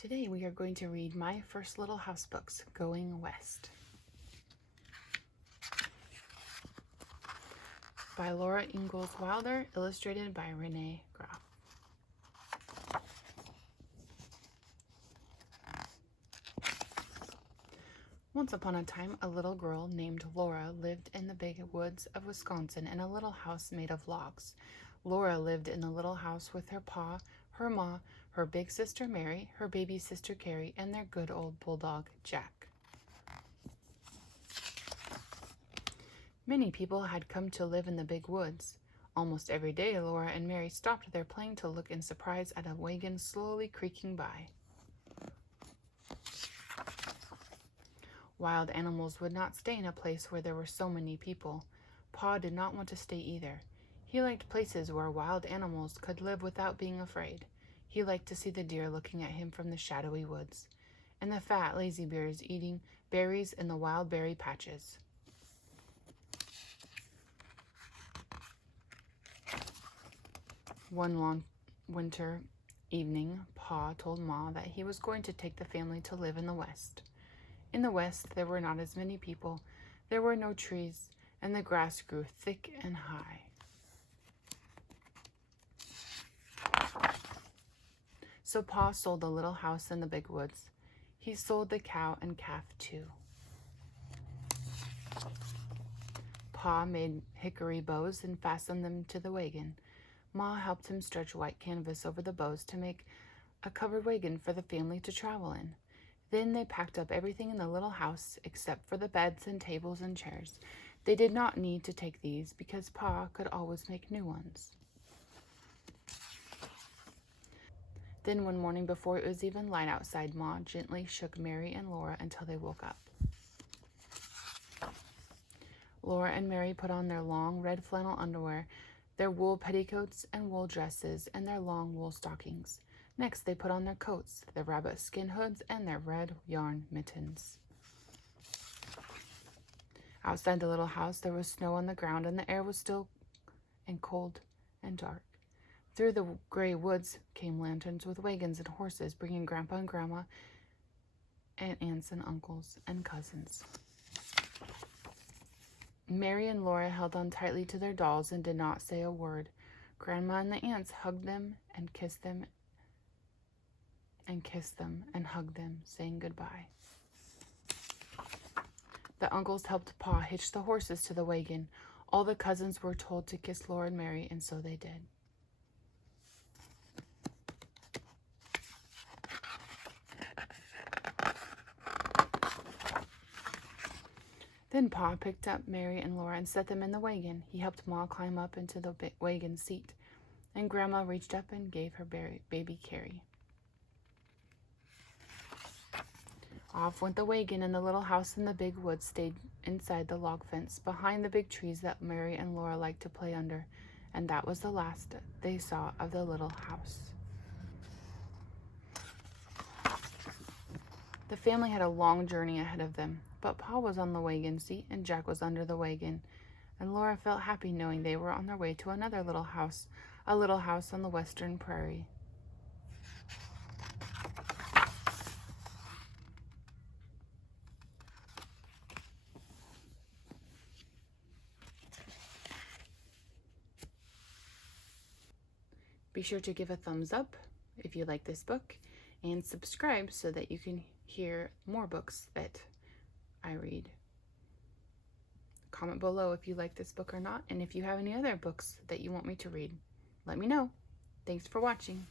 Today we are going to read My First Little House Books, Going West, by Laura Ingalls Wilder, illustrated by Renee, Graef. Once upon a time, a little girl named Laura lived in the big woods of Wisconsin in a little house made of logs. Laura lived in the little house with her pa, her ma, her big sister Mary, her baby sister Carrie, and their good old bulldog, Jack. Many people had come to live in the big woods. Almost every day, Laura and Mary stopped their playing to look in surprise at a wagon slowly creaking by. Wild animals would not stay in a place where there were so many people. Pa did not want to stay either. He liked places where wild animals could live without being afraid. He liked to see the deer looking at him from the shadowy woods, and the fat, lazy bears eating berries in the wild berry patches. One long winter evening, Pa told Ma that he was going to take the family to live in the West. In the West, there were not as many people, there were no trees, and the grass grew thick and high. So Pa sold the little house in the big woods. He sold the cow and calf too. Pa made hickory bows and fastened them to the wagon. Ma helped him stretch white canvas over the bows to make a covered wagon for the family to travel in. Then they packed up everything in the little house except for the beds and tables and chairs. They did not need to take these because Pa could always make new ones. Then one morning before it was even light outside, Ma gently shook Mary and Laura until they woke up. Laura and Mary put on their long red flannel underwear, their wool petticoats and wool dresses, and their long wool stockings. Next, they put on their coats, their rabbit skin hoods, and their red yarn mittens. Outside the little house, there was snow on the ground, and the air was still and cold and dark. Through the gray woods came lanterns with wagons and horses, bringing Grandpa and Grandma and aunts and uncles and cousins. Mary and Laura held on tightly to their dolls and did not say a word. Grandma and the aunts hugged them and kissed them and hugged them, saying goodbye. The uncles helped Pa hitch the horses to the wagon. All the cousins were told to kiss Laura and Mary, and so they did. Then Pa picked up Mary and Laura and set them in the wagon. He helped Ma climb up into the wagon seat, and Grandma reached up and gave her baby Carrie. Off went the wagon, and the little house in the big woods stayed inside the log fence, behind the big trees that Mary and Laura liked to play under, and that was the last they saw of the little house. The family had a long journey ahead of them, but Pa was on the wagon seat and Jack was under the wagon, and Laura felt happy knowing they were on their way to another little house, a little house on the western prairie. Be sure to give a thumbs up if you like this book, and subscribe so that you can hear more books that I read. Comment below if you like this book or not, and if you have any other books that you want me to read, let me know. Thanks for watching.